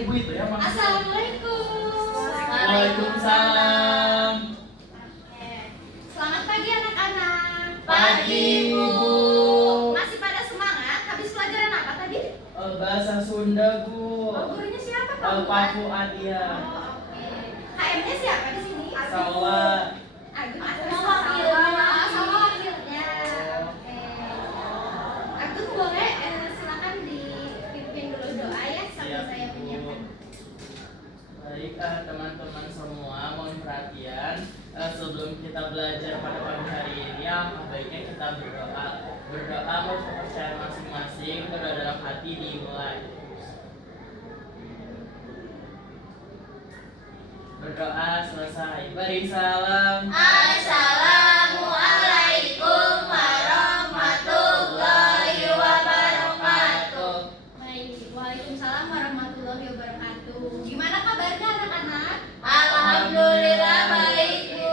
ibu itu ya maksudnya. Assalamualaikum. Waalaikumsalam. Selamat pagi anak-anak. Pagi Bu. Masih pada semangat? Habis pelajaran apa tadi? Bahasa Sunda Bu. Gurunya siapa Pak? Pak Fuadia. Oke. HM-nya siapa di sini? Sawa. Agung. Sama wakilnya. Oke. Agung boleh silakan dipimpin dulu doa ya sambil Siap, saya Bu. menyiapkan. Baik teman-teman semua, mohon perhatian. Sebelum kita belajar pada pagi hari ini, alangkah baiknya kita berdoa. Berdoa menurut kepercayaan masing-masing, berdoa dalam hati dimulai. Berdoa selesai. Beri salam. Assalamualaikum warahmatullahi wabarakatuh. Baik, waalaikumsalam warahmatullahi wabarakatuh. Gimana kabarnya anak-anak? Alhamdulillah baik Bu.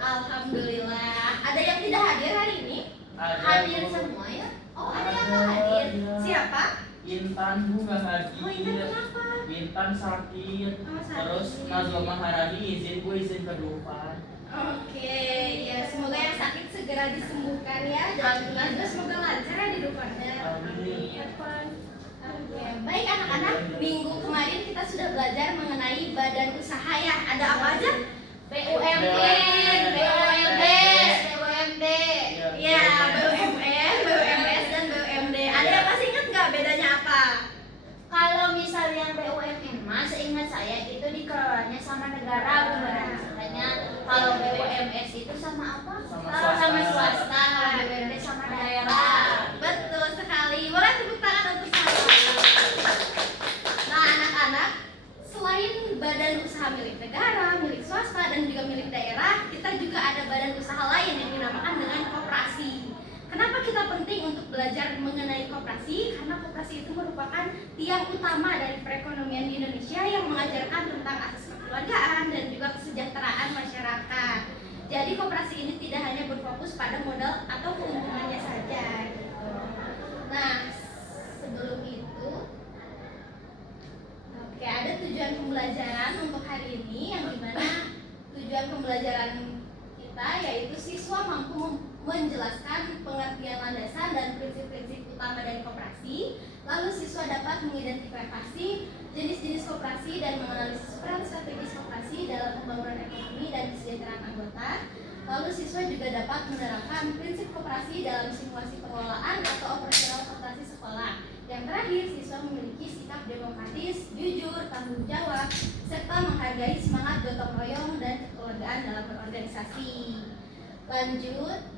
Alhamdulillah. Ada yang tidak hadir hari ini? Hadir semua ya? Oh, ada yang nggak hadir. Ada. Siapa? Intan Bu nggak hadir. Oh, Intan kenapa? Intan sakit. Oh, sakit. Terus Nazwa Maharani izin Bu, izin ke Dufan. Oke, ya semoga yang sakit segera disembuhkan ya. Dan Nazwa semoga lancar ya di depannya. Amin. Oke, baik anak-anak. Minggu kemarin kita sudah belajar mengenai badan usaha ya. Ada apa aja? BUMN, BUMD, BUMD. Ya, BUMN, BUMS, dan BUMD. Ada yang masih ingat nggak bedanya apa? Kalau misalnya BUMN mas, seingat saya itu dikelolanya sama negara bukan misalnya. Kalau BUMS itu sama apa? Sama swasta. BUMD sama daerah. Betul sekali. Boleh tepuk tangan untuk saya. Nah, anak-anak, selain badan usaha milik negara, milik swasta, dan juga milik daerah, kita juga ada badan usaha lain yang dinamakan dengan koperasi. Kenapa kita penting untuk belajar mengenai koperasi? Karena koperasi itu merupakan tiang utama dari perekonomian di Indonesia yang mengajarkan tentang asas kekeluargaan dan juga kesejahteraan masyarakat. Jadi koperasi ini tidak hanya berfokus pada modal atau keuntungannya saja. Gitu. Nah, sebelum itu, oke, ada tujuan pembelajaran untuk hari ini yang dimana tujuan pembelajaran kita yaitu siswa mampu menjelaskan pengertian landasan dan prinsip-prinsip utama dari koperasi. Lalu siswa dapat mengidentifikasi jenis-jenis koperasi dan menganalisis peran strategis koperasi dalam pembangunan ekonomi dan kesejahteraan anggota. Lalu siswa juga dapat menerapkan prinsip koperasi dalam simulasi pengelolaan atau operasional koperasi sekolah. Yang terakhir, siswa memiliki sikap demokratis, jujur, tanggung jawab, serta menghargai semangat gotong royong dan kekeluargaan dalam berorganisasi. Lanjut.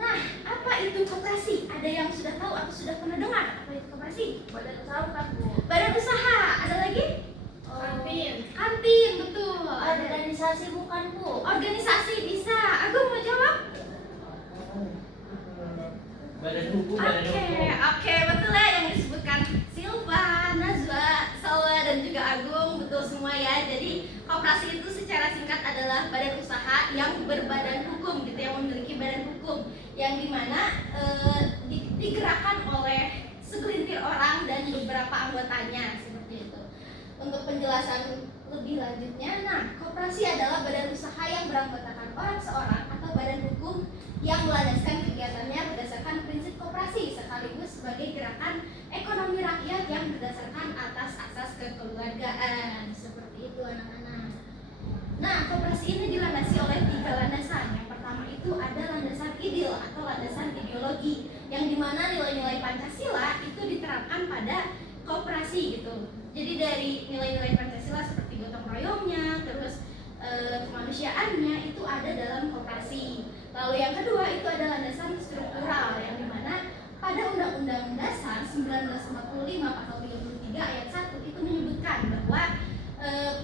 Nah, apa itu koperasi? Ada yang sudah tahu atau sudah pernah dengar apa itu koperasi? Badan usaha bukan Bu? Badan usaha. Ada lagi? Kantin. Kantin, betul. Ada Organisasi bukan Bu? organisasi bisa. Agung mau jawab? Badan hukum, badan Oke, hukum. betul ya yang disebutkan Silva, Nazwa, Salwa, dan juga Agung, betul semua ya. Jadi koperasi itu secara singkat adalah badan usaha yang berbadan hukum gitu, yang memiliki badan hukum, yang dimana digerakkan oleh segelintir orang dan beberapa anggotanya seperti itu. Untuk penjelasan lebih lanjutnya, nah koperasi adalah badan usaha yang beranggotakan orang seorang atau badan hukum yang melandaskan kegiatannya berdasarkan prinsip koperasi sekaligus sebagai gerakan ekonomi rakyat yang berdasarkan atas asas kekeluargaan. Seperti itu anak-anak. Nah, koperasi ini dilandasi oleh 3 landasan. Yang pertama itu ada landasan ideal atau landasan ideologi, yang dimana nilai-nilai Pancasila itu diterapkan pada koperasi gitu. Jadi dari nilai-nilai Pancasila seperti gotong royongnya, terus kemanusiaannya itu ada dalam koperasi. Lalu yang kedua itu ada landasan struktural, yang dimana pada Undang-Undang Dasar 1945 pasal 33 ayat 1 itu menyebutkan bahwa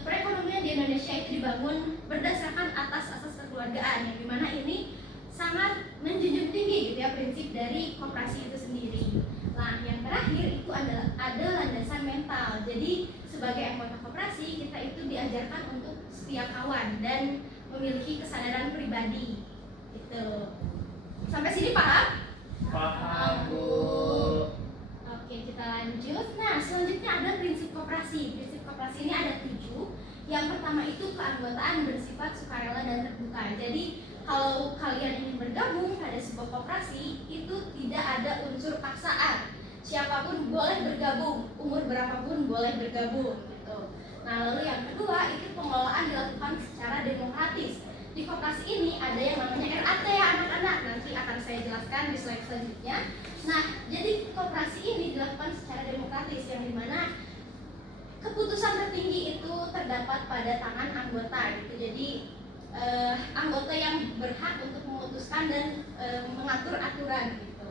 perekonomian di Indonesia itu dibangun berdasarkan atas asas kekeluargaan, yang dimana ini sangat menjunjung tinggi gitu ya prinsip dari koperasi itu sendiri. Nah, yang terakhir itu ada landasan mental. Jadi sebagai anggota koperasi kita itu diajarkan untuk setia kawan dan memiliki kesadaran pribadi. Gitu. Sampai sini paham? Paham Bu. Oke, kita lanjut. Nah, selanjutnya ada prinsip koperasi. koperasi ini ada 7. Yang pertama itu keanggotaan bersifat sukarela dan terbuka. Jadi kalau kalian ingin bergabung pada sebuah koperasi, itu tidak ada unsur paksaan. Siapapun boleh bergabung, umur berapapun boleh bergabung gitu. Nah, lalu yang kedua itu pengelolaan dilakukan secara demokratis. Di koperasi ini ada yang namanya RAT ya anak-anak, nanti akan saya jelaskan di slide selanjutnya. Nah, jadi koperasi ini dilakukan secara demokratis, yang dimana keputusan tertinggi itu terdapat pada tangan anggota gitu. Jadi anggota yang berhak untuk memutuskan dan mengatur aturan gitu.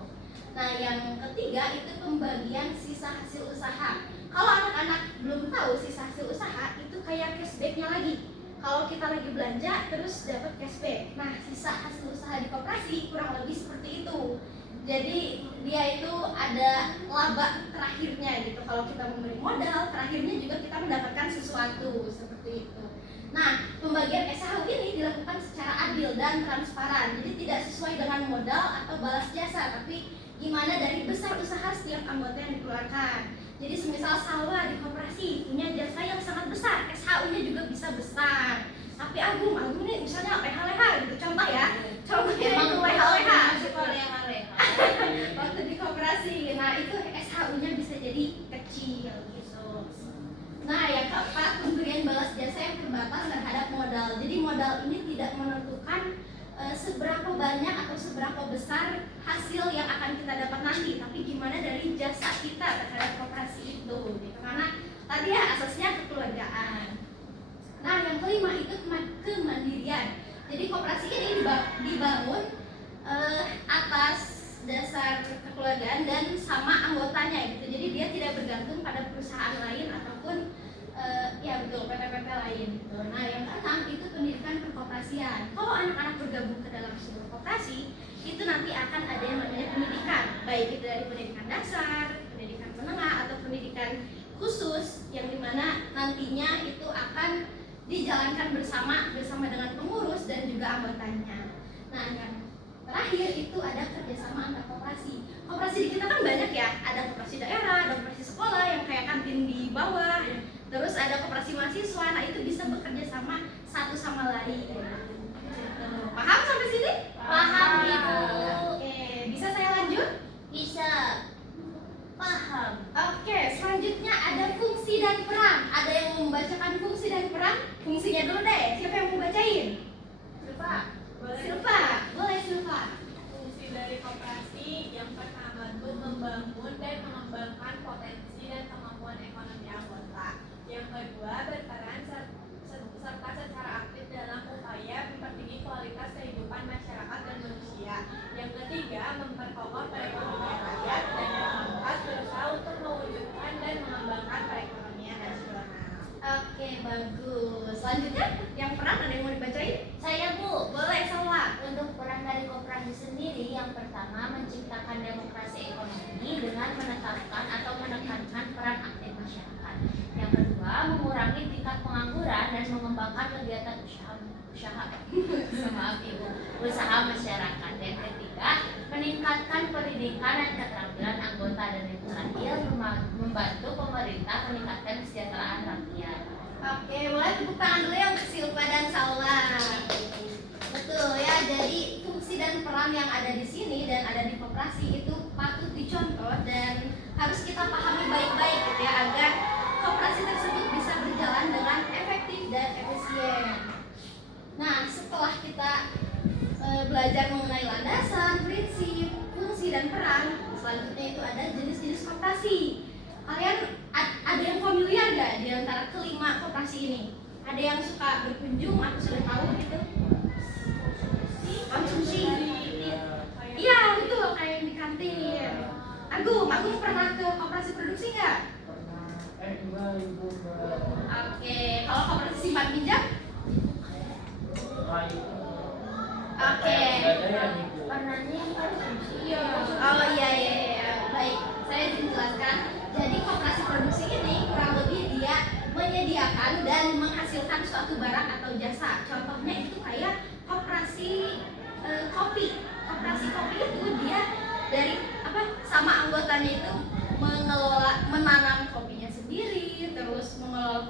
Nah, yang ketiga itu pembagian sisa hasil usaha. Kalau anak-anak belum tahu sisa hasil usaha itu kayak cashbacknya lagi. Kalau kita lagi belanja terus dapat cashback. Nah, sisa hasil usaha di koperasi kurang lebih seperti itu. Jadi dia itu ada laba terakhirnya gitu. Kalau kita memberi modal, terakhirnya juga kita mendapatkan sesuatu seperti itu. Nah, pembagian SHU ini dilakukan secara adil dan transparan. Jadi tidak sesuai dengan modal atau balas jasa, tapi gimana dari besar usaha setiap anggota yang dikeluarkan. Jadi semisal Salwa di koperasi punya jasa yang sangat besar, SHU-nya juga bisa besar. Tapi Agung ini misalnya leha-leha gitu, contoh ya. Contohnya itu leha-leha. Waktu di koperasi, nah itu SHU-nya bisa jadi kecil gitu. Nah, yang keempat, pemberian balas jasa yang terbatas terhadap modal. Jadi modal ini tidak menentukan seberapa banyak atau seberapa besar hasil yang akan kita dapat nanti, tapi gimana dari jasa kita terhadap koperasi itu gitu. Karena tadi ya asasnya kekeluargaan. Nah, yang kelima itu kemandirian. Jadi koperasi ini dibangun atas dasar kekeluargaan dan sama anggotanya gitu. Jadi dia tidak bergantung pada perusahaan lain ataupun ya betul PT-PT lain gitu. Nah, yang keenam itu pendidikan perkoperasian. Kalau anak-anak bergabung ke dalam sebuah koperasi, itu nanti akan ada yang namanya pendidikan, baik itu dari pendidikan dasar, pendidikan menengah atau pendidikan khusus, yang dimana nantinya itu akan dijalankan bersama dengan pengurus dan juga anggotanya. Nah, yang terakhir itu ada kerjasama antar koperasi. Koperasi di kita kan banyak ya, ada koperasi daerah, ada koperasi sekolah yang kayak kantin di bawah, terus ada koperasi mahasiswa. Nah, itu bisa bekerja sama satu sama lain. Paham sampai sini? Paham, Ibu. Oke, bisa saya lanjut? Bisa. Paham. Oke, selanjutnya ada fungsi dan peran. Ada yang mau membacakan fungsi dan peran? Fungsinya dulu deh. Siapa yang mau bacain? Silva, Silva, boleh Silva. fungsi dari koperasi yang pertama itu membangun dan mengembangkan potensi dan kemampuan ekonomi anggota. Yang kedua, berperan serta secara aktif dalam upaya mempertinggi kualitas kehidupan masyarakat dan manusia. Yang ketiga, memperkokoh perekonomian rakyat. Dan yang keempat, berusaha untuk mewujudkan dan mengembangkan perekonomian nasional. Oke, bagus. Selanjutnya, yang peran ada yang mau dibacain? Saya, Bu. Boleh, Salwa. Untuk peran dari koperasi sendiri, yang pertama menciptakan demokrasi ekonomi dengan menetapkan atau menekankan peran aktif masyarakat. Yang kedua, mengurangi tingkat pengangguran dan mengembangkan kegiatan usaha masyarakat. Yang ketiga, meningkatkan pendidikan dan keterampilan anggota. Dan yang terakhir, membantu pemerintah meningkatkan kesejahteraan rakyat. Oke, boleh tepuk tangan dulu ya untuk Silva dan Salwa. Betul ya, jadi fungsi dan peran yang ada di sini dan ada di koperasi itu patut dicontoh dan harus kita pahami baik-baik gitu ya, agar koperasi tersebut bisa berjalan dengan efektif dan efisien. Nah, setelah kita belajar mengenai landasan, prinsip, fungsi dan peran, selanjutnya itu ada jenis-jenis koperasi. Kalian ada yang familiar gak di antara kelima koperasi ini? Ada yang suka berkunjung atau sudah tahu gitu? Konsumsi. Iya, betul, kayak yang di kantin. Agung pernah ke koperasi produksi nggak? Oke, kalau koperasi simpan pinjam? Oke. Pernahnya yang konsumsi. Oh iya. Baik, saya izin jelaskan. Jadi koperasi produksi ini kurang lebih dia menyediakan dan menghasilkan suatu barang atau jasa. Contohnya itu kayak koperasi kopi. Koperasi kopi itu dia dari sama anggotanya itu menanam kopinya sendiri, terus mengelola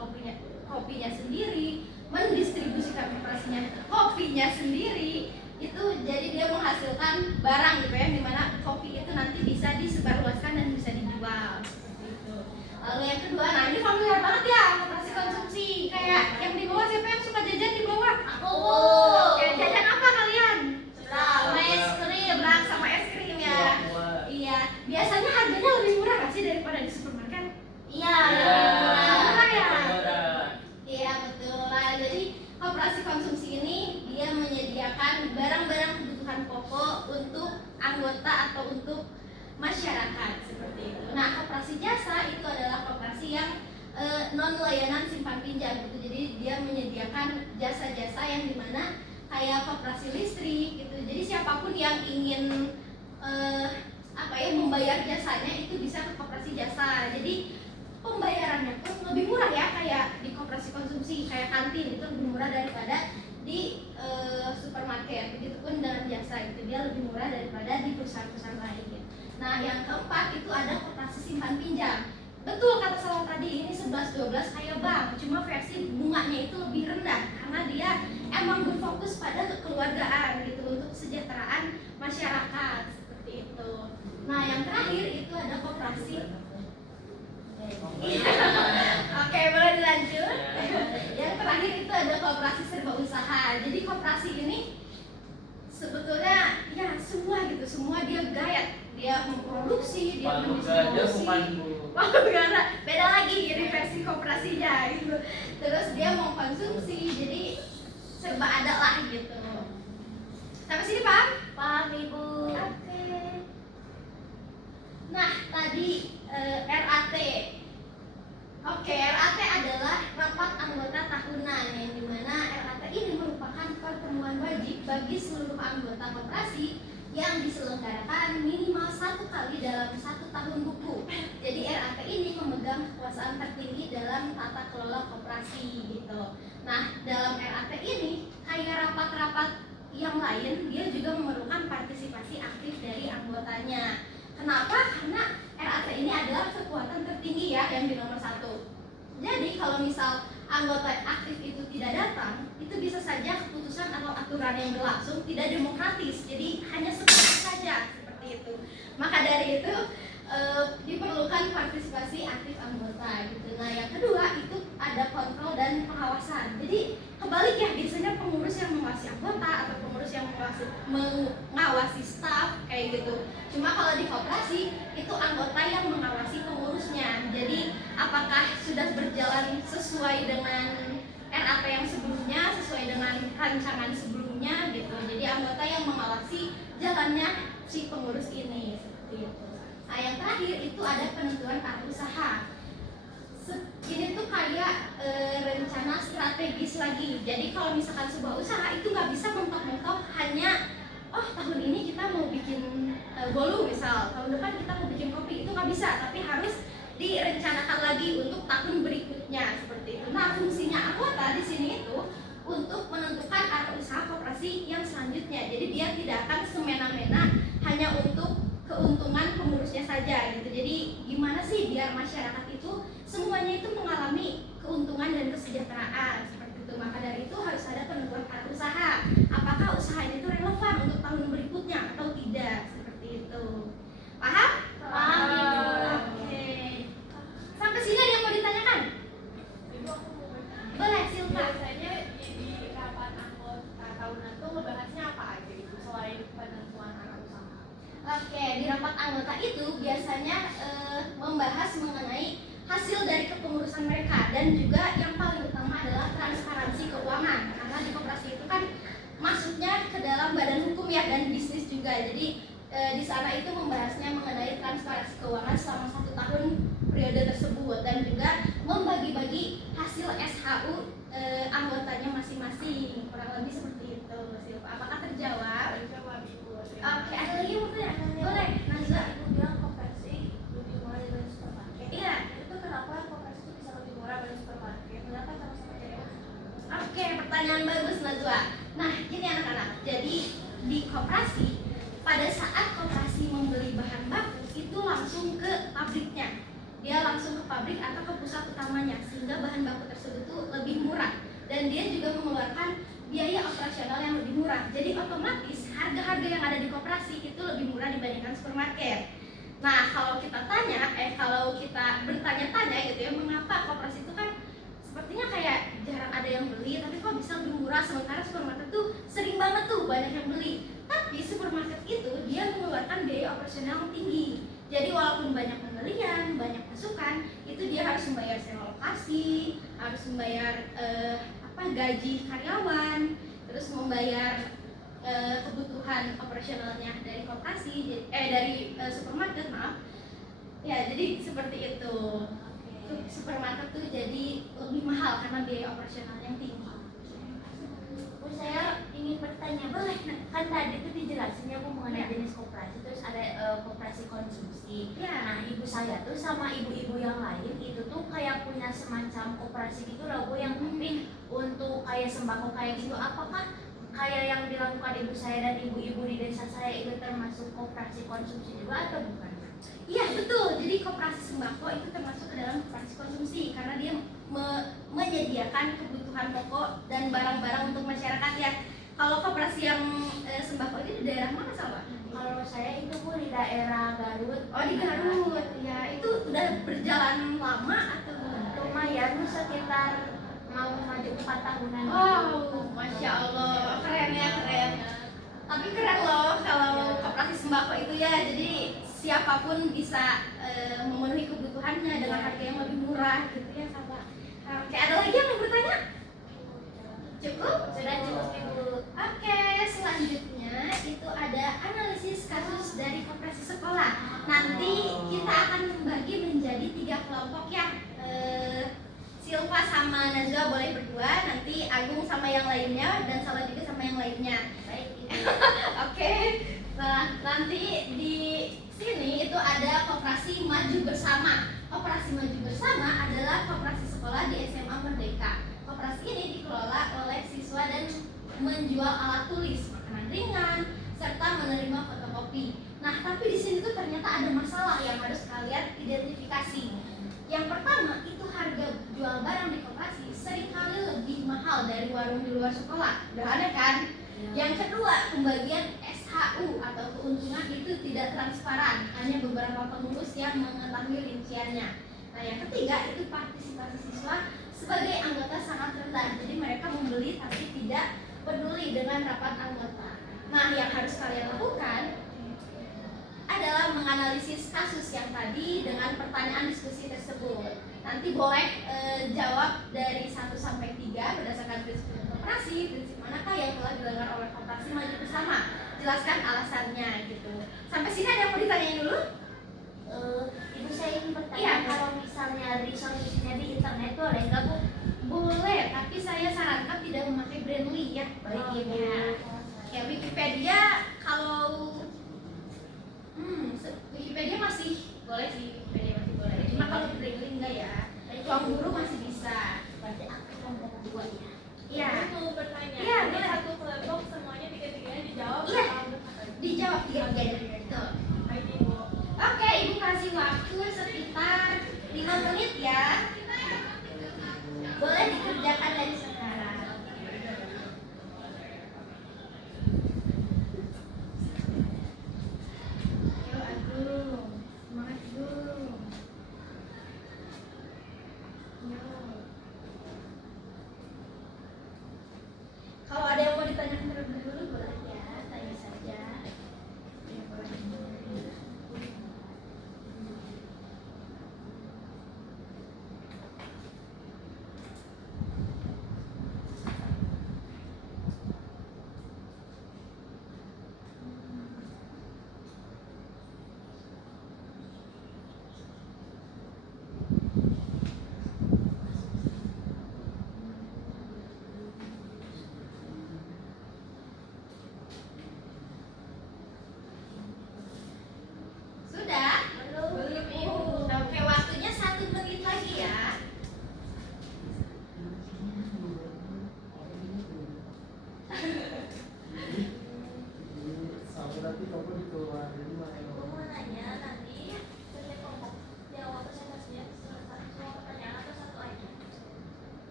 kopinya sendiri, mendistribusikan kopinya sendiri, itu jadi dia menghasilkan barang gitu ya, dimana kopi itu nanti bisa disebarluaskan dan bisa dijual gitu. Lalu yang kedua, nah ini familiar banget ya, koperasi konsumsi. Kayak yang di bawah, siapa yang suka jajan di bawah? Aku. Oke, jajan apa kalian? Sama es krim. Seblak sama es krim ya. Iya, biasanya harganya lebih murah nggak sih daripada di supermarket? Iya. Murah ya? Murah. Iya betul lah. Jadi koperasi konsumsi ini dia menyediakan barang-barang kebutuhan pokok untuk anggota atau untuk masyarakat seperti itu. Nah, koperasi jasa itu adalah koperasi yang non layanan simpan pinjam gitu. Jadi dia menyediakan jasa-jasa yang dimana kayak koperasi listrik gitu. Jadi siapapun yang ingin membayar jasanya itu bisa ke koperasi jasa. Jadi pembayarannya pun lebih murah ya, kayak di koperasi konsumsi, kayak kantin itu lebih murah daripada di supermarket. Begitupun dengan jasa itu dia lebih murah daripada di perusahaan-perusahaan lain. Nah, yang keempat itu ada koperasi simpan pinjam. Betul kata Salwa tadi, ini 11-12 kayak bank, cuma versi bunganya itu lebih rendah karena dia emang berfokus pada kekeluargaan gitu, untuk kesejahteraan masyarakat seperti itu. Nah, yang terakhir itu ada koperasi. Oke, boleh dilanjut. Yang terakhir itu ada koperasi serba usaha. Jadi koperasi ini sebetulnya ya semua gitu, semua dia gayat, dia memproduksi, dia mendistribusi. Beda lagi ini versi koperasinya gitu. Terus dia mau konsumsi, jadi serba ada lah gitu. Sampai sini paham? Paham Ibu. Oke. Nah, tadi RAT. Oke, RAT adalah rapat anggota tahunan, yang dimana RAT ini merupakan pertemuan wajib bagi seluruh anggota koperasi yang diselenggarakan minimal 1 kali dalam 1 tahun buku. Jadi RAT ini memegang kekuasaan tertinggi dalam tata kelola koperasi gitu. Nah, dalam RAT ini kayak rapat-rapat yang lain, dia juga memerlukan partisipasi aktif dari anggotanya. Kenapa? Karena RAT ini adalah kekuatan tertinggi ya, yang di nomor 1. Jadi kalau misal anggota aktif itu tidak datang, itu bisa saja keputusan atau aturan yang berlangsung tidak demokratis. Jadi hanya seperti saja seperti itu. Maka dari itu diperlukan partisipasi aktif anggota gitu. Nah, yang kedua itu ada kontrol dan pengawasan. Jadi kebalik ya, biasanya pengurus yang mengawasi anggota atau pengurus yang mengawasi staf kayak gitu. Cuma kalau di koperasi itu anggota yang mengawasi pengurusnya. Jadi apakah sudah berjalan sesuai dengan RAT yang sebelumnya, sesuai dengan rancangan sebelumnya gitu. Jadi anggota yang mengawasi jalannya si pengurus ini seperti itu. Nah, yang terakhir itu ada penentuan arah usaha. Ini tuh kayak rencana strategis lagi. Jadi kalau misalkan sebuah usaha itu nggak bisa mentok-mentok hanya tahun ini kita mau bikin bolu misal, tahun depan kita mau bikin kopi, itu nggak bisa, tapi harus direncanakan lagi untuk tahun berikutnya seperti itu. Nah, fungsinya anggota di sini itu untuk menentukan arah usaha koperasi yang selanjutnya. Jadi dia tidak akan semena-mena hanya untuk keuntungan pengurusnya saja gitu. Jadi gimana sih biar masyarakat itu semuanya itu mengalami keuntungan dan kesejahteraan seperti itu. Maka dari itu harus ada penentuan arah usaha. Apakah usaha itu relevan untuk tahun berikutnya atau tidak seperti itu. Paham? Paham, Ibu. Oke. Sampai sini ada yang mau ditanyakan? Ibu, aku mau bertanya. Boleh, Silva. Biasanya di rapat anggota tahunan tuh ngebahasnya apa aja itu selain penentuan arah usaha? Oke, di rapat anggota itu biasanya membahas mengenai hasil dari kepengurusan mereka, dan juga yang paling utama adalah transparansi keuangan, karena di koperasi itu kan masuknya ke dalam badan hukum ya, dan bisnis juga. Jadi di sana itu membahasnya mengenai transparansi keuangan selama 1 tahun periode tersebut, dan juga membagi-bagi hasil SHU anggotanya masing-masing, kurang lebih seperti itu. Silva, apakah terjawab? Coba Ibu. Oke, ada lagi yang mau tanya? Boleh, Nazwa. Ibu bilang koperasi lebih murah dibanding supermarket. Iya. Itu kenapa koperasi itu bisa lebih murah dibanding supermarket? Kenapa sama-sama jadi mahal? Oke, pertanyaan bagus Najwa. Nah, gini anak-anak. Jadi di koperasi, pada saat koperasi membeli bahan baku itu langsung ke pabriknya. dia langsung ke pabrik atau ke pusat utamanya, sehingga bahan baku tersebut tuh lebih murah dan dia juga mengeluarkan biaya operasional yang lebih murah. Jadi otomatis harga-harga yang ada di koperasi itu lebih murah dibandingkan supermarket. Nah, kalau kita bertanya-tanya gitu ya, mengapa koperasi itu kan sepertinya kayak jarang ada yang beli, tapi kok bisa lebih murah, sementara supermarket tuh sering banget tuh banyak yang beli. Tapi supermarket itu dia mengeluarkan biaya operasional yang tinggi. Jadi walaupun banyak pembelian, banyak masukan, itu dia harus membayar sewa lokasi, harus membayar gaji karyawan, terus membayar kebutuhan operasionalnya dari koperasi, dari supermarket, maaf. Ya, jadi seperti itu. Supermarket tuh jadi lebih mahal karena biaya operasionalnya yang tinggi. Saya ingin bertanya, boleh? Kan tadi itu dijelasin ya Bu mengenai jenis koperasi, terus ada koperasi konsumsi. Ya. Nah, ibu saya tuh sama ibu-ibu yang lain itu tuh kayak punya semacam koperasi gitu loh Bu, yang tapi untuk kayak sembako kayak gitu. Apakah kayak yang dilakukan ibu saya dan ibu-ibu di desa saya itu termasuk koperasi konsumsi juga atau bukan? Iya, betul. Jadi koperasi sembako itu termasuk ke dalam koperasi konsumsi karena dia menyediakan kebutuhan pokok dan barang-barang untuk masyarakat ya. Kalau koperasi yang sembako ini di daerah mana, Salwa? Kalau saya itu Bu di daerah Garut. Oh, di Garut. Ya, itu udah berjalan lama atau Lumayan sekitar mau maju 4 tahunan. Oh, Masya Allah, keren ya, keren. Tapi keren loh kalau koperasi sembako itu ya, jadi siapapun bisa memenuhi kebutuhannya dengan harga yang lebih murah gitu ya, sahabat. Oke, ada lagi yang mau bertanya? Cukup? Sudah cukup Ibu. Oke, selanjutnya itu ada analisis kasus dari koperasi sekolah. Nanti kita akan membagi menjadi 3 kelompok ya. Silva sama Najwa boleh berdua, nanti Agung sama yang lainnya, dan Salwa juga sama yang lainnya. Baik Ibu. Oke. Nah, nanti di sini itu ada koperasi maju bersama. Koperasi maju bersama adalah koperasi sekolah di SMA Merdeka. Koperasi ini dikelola oleh siswa dan menjual alat tulis, makanan ringan, serta menerima fotokopi. Nah, tapi di sini tuh ternyata ada masalah yang harus kalian identifikasi. Yang pertama, itu harga jual barang di koperasi seringkali lebih mahal dari warung di luar sekolah. Udah aneh kan? Yang kedua, pembagian SHU atau keuntungan itu tidak transparan, hanya beberapa pengurus yang mengetahui rinciannya. Nah, yang ketiga itu partisipasi siswa sebagai anggota sangat rendah, jadi mereka membeli tapi tidak peduli dengan rapat anggota. Nah, yang harus kalian lakukan adalah menganalisis kasus yang tadi dengan pertanyaan diskusi tersebut. Nanti boleh jawab dari 1 sampai 3 berdasarkan prinsip koperasi, prinsip manakah yang telah dilanggar oleh koperasi maju bersama. Jelaskan alasannya gitu. Sampai sini ada yang mau ditanyain dulu? Ibu saya ingin bertanya, Iya. kalau misalnya resolusinya di internet boleh nggak Bu? Boleh, tapi saya sarankan tidak memakai Brainly ya. Baik Ibu. Ya, Wikipedia kalau Wikipedia masih boleh sih, Wikipedia masih boleh. Cuma kalau Brainly enggak ya. Ruang guru masih bisa. Berarti aku kelompok 2 ya. Iya. Aku mau bertanya. Iya, Ini boleh. satu kelompok semuanya 3-3-nya dijawab Iya. atau berapa? Dijawab 3-3 betul. Baik Ibu.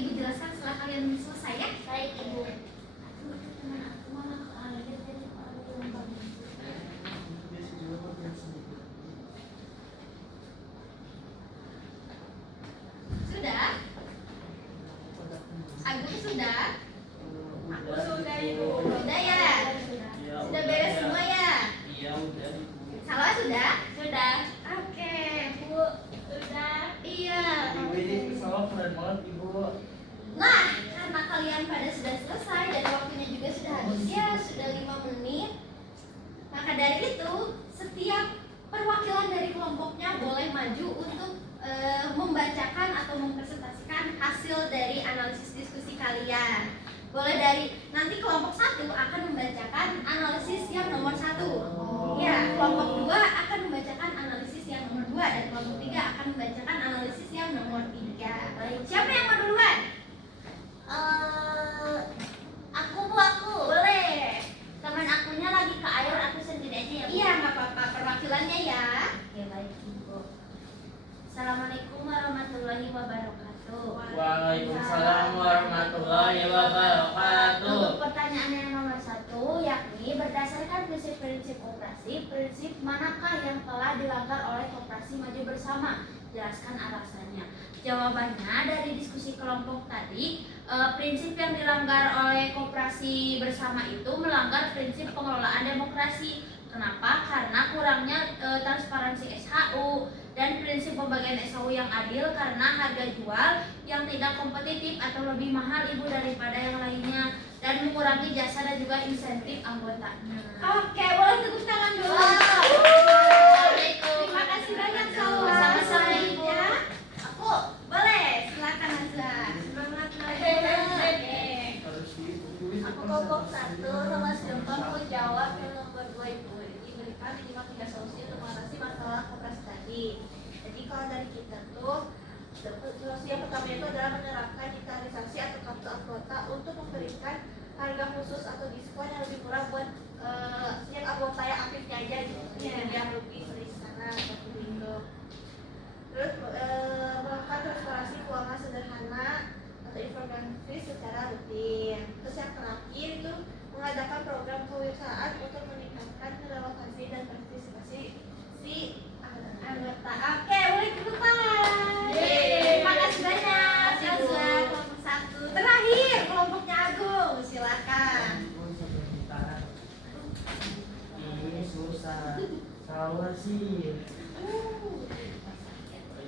Ibu jelaskan setelah kalian selesai ya. Baik Ibu. Aduh, itu teman aku mama kaget dari orang belum bangun. Sudah? Agung sudah? Aku sudah Ibu. Sudah ya? Sudah beres semua ya? Iya udah. Salwa sudah? Sudah. Oke, Bu. Sudah? Iya. Ibu ini pesawat keren banget ibu. Nah, karena kalian pada sudah selesai dan waktunya juga sudah habis ya, sudah 5 menit. Maka dari itu, setiap perwakilan dari kelompoknya boleh maju untuk membacakan atau mempresentasikan hasil dari analisis diskusi kalian. Boleh dari nanti kelompok 1 akan membacakan analisis yang nomor 1. Ya, kelompok 2 akan membacakan analisis yang nomor 2 dan kelompok 3 akan membacakan analisis yang nomor 3. Baik, siapa yang mau duluan? Aku. Boleh. Teman akunya lagi ke air, aku sendiri aja ya Bu. Iya, nggak apa-apa. Perwakilannya ya. Oke, baik Ibu. Assalamualaikum warahmatullahi wabarakatuh. Waalaikumsalam warahmatullahi wabarakatuh. Untuk pertanyaan yang nomor 1, yakni berdasarkan prinsip-prinsip koperasi, prinsip manakah yang telah dilanggar oleh koperasi maju bersama? Jelaskan alasannya. Jawabannya dari diskusi kelompok tadi, prinsip yang dilanggar oleh koperasi bersama itu melanggar prinsip pengelolaan demokrasi. Kenapa? Karena kurangnya transparansi SHU dan prinsip pembagian SHU yang adil karena harga jual yang tidak kompetitif atau lebih mahal Ibu daripada yang lainnya dan mengurangi jasa dan juga insentif anggotanya. Oke, boleh tepuk tangan dulu. Assalamualaikum. Terima kasih banyak Salwa. Sama-sama, Ibu. Ya. Aku boleh, silakan Azza. Semangat Harus Aku kelompok 1 nomor 9 aku jawab yang nomor 2 Ibu. Diberikan minimal 3 solusi untuk mengatasi masalah koperasi tadi. Jadi kalau dari kita tuh solusi yang pertama itu adalah menerapkan digitalisasi atau kartu anggota untuk memberikan harga khusus atau diskon yang lebih murah buat yang anggota yang aktifnya aja gitu. Biar lebih sering sana seperti itu. Terus melakukan transparansi keuangan sederhana atau informasi secara rutin. Terus yang terakhir itu mengadakan program kewirausahaan untuk meningkatkan relevansi dan partisipasi si Anggota. Oke, boleh tepuk tangan. Yeay. Terima kasih banyak Azza, kelompok 1. Terakhir kelompoknya Agung, silakan. Ini susah. Salah sih.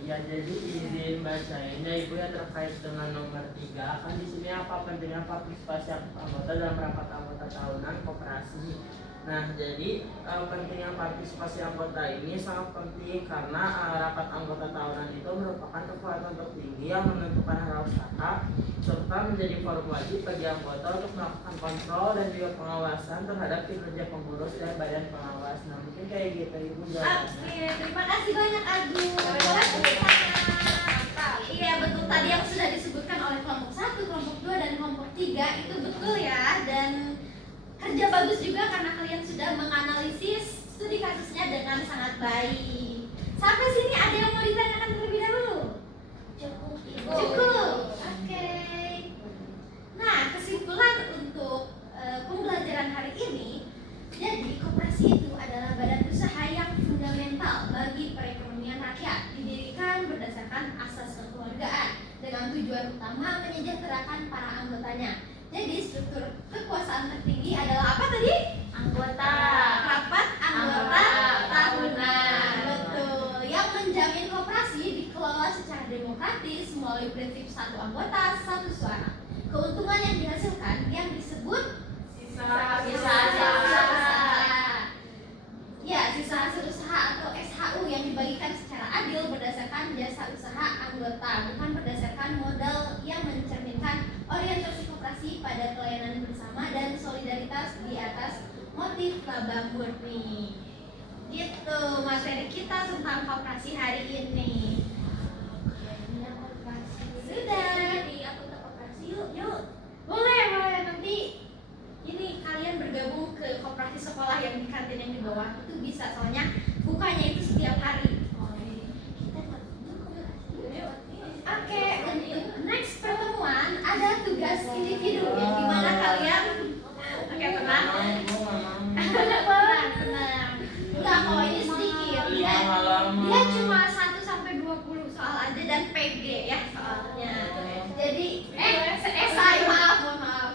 Ya jadi izin bacainnya Ibu ya terkait dengan nomor 3. Kan di sini apa pentingnya partisipasi anggota dalam rapat anggota tahunan koperasi. Nah, jadi pentingnya partisipasi anggota ini sangat penting karena rapat anggota tahunan itu merupakan kekuatan tertinggi yang menentukan arah usaha serta menjadi forum wajib bagi anggota untuk melakukan kontrol dan juga pengawasan terhadap kinerja pengurus dan badan pengawas. Nah, mungkin kayak gitu Ibu jawabannya. Oke, terima kasih banyak Agung. Boleh tepuk tangan. Iya betul, tadi yang sudah disebutkan oleh kelompok 1, kelompok 2, dan kelompok 3 itu betul ya. Dan kerja bagus juga karena kalian sudah menganalisis studi kasusnya dengan sangat baik. Sampai sini ada yang mau ditanyakan terlebih dahulu? Cukup Ibu. Cukup. Oke. Nah, kesimpulan untuk pembelajaran hari ini, jadi koperasi itu adalah badan usaha yang fundamental bagi perekonomian rakyat, didirikan berdasarkan asas kekeluargaan dengan tujuan utama menyejahterakan para anggotanya. Jadi struktur kekuasaan tertinggi adalah apa tadi? Anggota. Rapat anggota tahunan. Betul. Yang menjamin koperasi dikelola secara demokratis melalui prinsip satu anggota satu suara. Keuntungan yang dihasilkan yang disebut sisa hasil usaha atau SHU yang dibagikan secara adil berdasarkan jasa usaha anggota, bukan berdasarkan modal yang mencerminkan orientasi koperasi pada pelayanan bersama dan solidaritas di atas motif laba murni. Gitu materi kita tentang koperasi hari ini. Sudah. Jadi aku ke koperasi yuk. Boleh nanti ini kalian bergabung ke koperasi sekolah yang di kantin yang di bawah itu bisa, soalnya bukanya itu setiap hari. Oke, untuk next pertemuan halaman. Dia cuma 1 sampai 20 soal aja dan PG ya soalnya. Jadi esai, mohon maaf.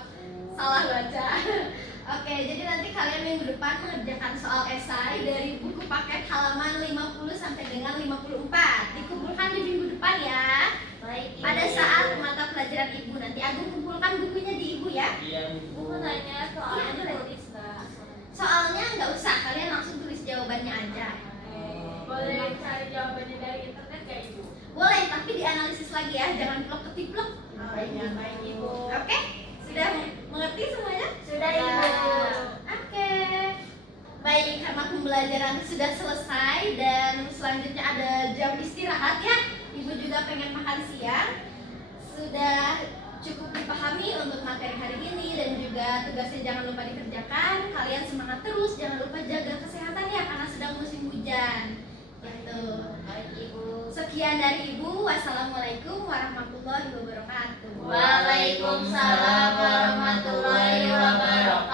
Salah baca. Oke, jadi nanti kalian minggu depan mengerjakan soal esai dari buku paket halaman 50 sampai dengan 54. Dikumpulkan di minggu depan ya. Baik, Ibu. Pada saat mata pelajaran Ibu nanti Agung kumpulkan bukunya di Ibu ya. Iya, Ibu mau nanya soalnya tulis nggak? Soalnya nggak usah, kalian langsung tulis jawabannya aja. Boleh cari jawabannya dari internet gak Ibu? Boleh, tapi dianalisis lagi ya, jangan plek-ketiplek. Baik Ibu. Oke, sudah mengerti semuanya? Sudah, Ya. Ibu. Oke. Baik, karena pembelajaran sudah selesai dan selanjutnya ada jam istirahat ya. Ibu juga pengen makan siang. Sudah cukup dipahami untuk materi hari ini dan juga tugasnya jangan lupa dikerjakan. Kalian semangat terus, jangan lupa jaga kesehatan ya karena sedang musim hujan. Gitu. Baik, Ibu. Sekian dari Ibu. Wassalamualaikum warahmatullahi wabarakatuh. Waalaikumsalam warahmatullahi wabarakatuh.